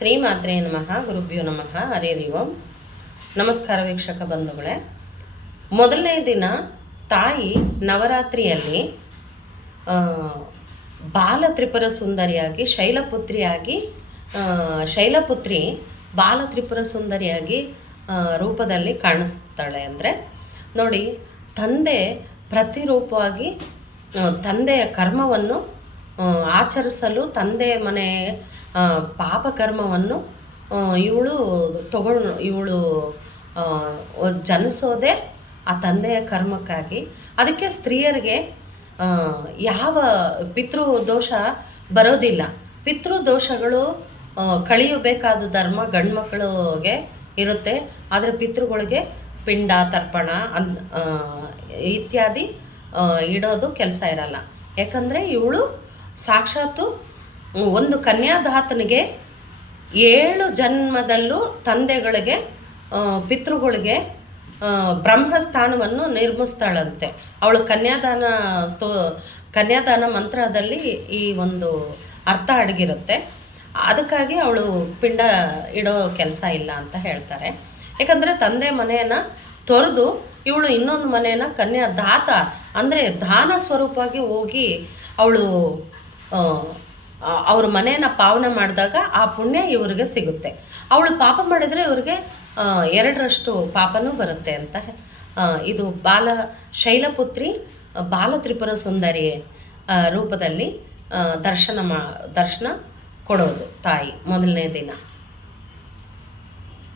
ಶ್ರೀಮಾತ್ರೆ ನಮಃ, ಗುರುಭ್ಯೋ ನಮಃ, ಹರೇ ಓಂ ನಮಸ್ಕಾರ ವೀಕ್ಷಕ ಬಂಧುಗಳೇ. ಮೊದಲನೇ ದಿನ ತಾಯಿ ನವರಾತ್ರಿಯಲ್ಲಿ ಬಾಲ ತ್ರಿಪುರ ಸುಂದರಿಯಾಗಿ, ಶೈಲಪುತ್ರಿಯಾಗಿ ಶೈಲಪುತ್ರಿ ಬಾಲ ತ್ರಿಪುರ ಸುಂದರಿಯಾಗಿ ರೂಪದಲ್ಲಿ ಕಾಣಿಸ್ತಾಳೆ ಅಂದರೆ, ನೋಡಿ, ತಂದೆ ಪ್ರತಿರೂಪವಾಗಿ ತಂದೆಯ ಕರ್ಮವನ್ನು ಆಚರಿಸಲು ತಂದೆ ಮನೆ ಪಾಪಕರ್ಮವನ್ನು ಪಾಪ ಕರ್ಮವನ್ನು ಇವಳು ತಗೊಂಡು ಇವಳು ಜನಿಸೋದೆ ಆ ತಂದೆಯ ಕರ್ಮಕ್ಕಾಗಿ. ಅದಕ್ಕೆ ಸ್ತ್ರೀಯರಿಗೆ ಯಾವ ಪಿತೃ ದೋಷ ಬರೋದಿಲ್ಲ. ಪಿತೃ ದೋಷಗಳು ಕಳೆಯಬೇಕಾದ ಧರ್ಮ ಗಂಡು ಮಕ್ಕಳಿಗೆ ಇರುತ್ತೆ. ಆದರೆ ಪಿತೃಗಳಿಗೆ ಪಿಂಡ, ತರ್ಪಣ, ಅನ್ ಇತ್ಯಾದಿ ಇಡೋದು ಕೆಲಸ ಇರಲ್ಲ. ಯಾಕಂದರೆ ಇವಳು ಸಾಕ್ಷಾತ್ತು ಒಂದು ಕನ್ಯಾದಾತನಿಗೆ ಏಳು ಜನ್ಮದಲ್ಲೂ ತಂದೆಗಳಿಗೆ ಪಿತೃಗಳಿಗೆ ಬ್ರಹ್ಮಸ್ಥಾನವನ್ನು ನಿರ್ಮಿಸ್ತಾಳಂತೆ. ಅವಳು ಕನ್ಯಾದಾನ ಸ್ತೋ, ಕನ್ಯಾದಾನ ಮಂತ್ರದಲ್ಲಿ ಈ ಒಂದು ಅರ್ಥ ಅಡಗಿರುತ್ತೆ. ಅದಕ್ಕಾಗಿ ಅವಳು ಪಿಂಡ ಇಡೋ ಕೆಲಸ ಇಲ್ಲ ಅಂತ ಹೇಳ್ತಾರೆ. ಯಾಕಂದರೆ ತಂದೆ ಮನೆಯನ್ನು ತೊರೆದು ಇವಳು ಇನ್ನೊಂದು ಮನೆಯನ್ನು ಕನ್ಯಾ ದಾತ ಅಂದರೆ ದಾನ ಸ್ವರೂಪವಾಗಿ ಹೋಗಿ ಅವಳು ಅವ್ರ ಮನೆಯನ್ನು ಪಾವನೆ ಮಾಡಿದಾಗ ಆ ಪುಣ್ಯ ಇವ್ರಿಗೆ ಸಿಗುತ್ತೆ. ಅವಳು ಪಾಪ ಮಾಡಿದರೆ ಇವ್ರಿಗೆ ಎರಡರಷ್ಟು ಪಾಪನೂ ಬರುತ್ತೆ ಅಂತ ಇದು ಬಾಲ ಶೈಲಪುತ್ರಿ ಬಾಲ ತ್ರಿಪುರ ಸುಂದರಿ ರೂಪದಲ್ಲಿ ದರ್ಶನ ಮಾ, ದರ್ಶನ ಕೊಡೋದು ತಾಯಿ ಮೊದಲನೇ ದಿನ.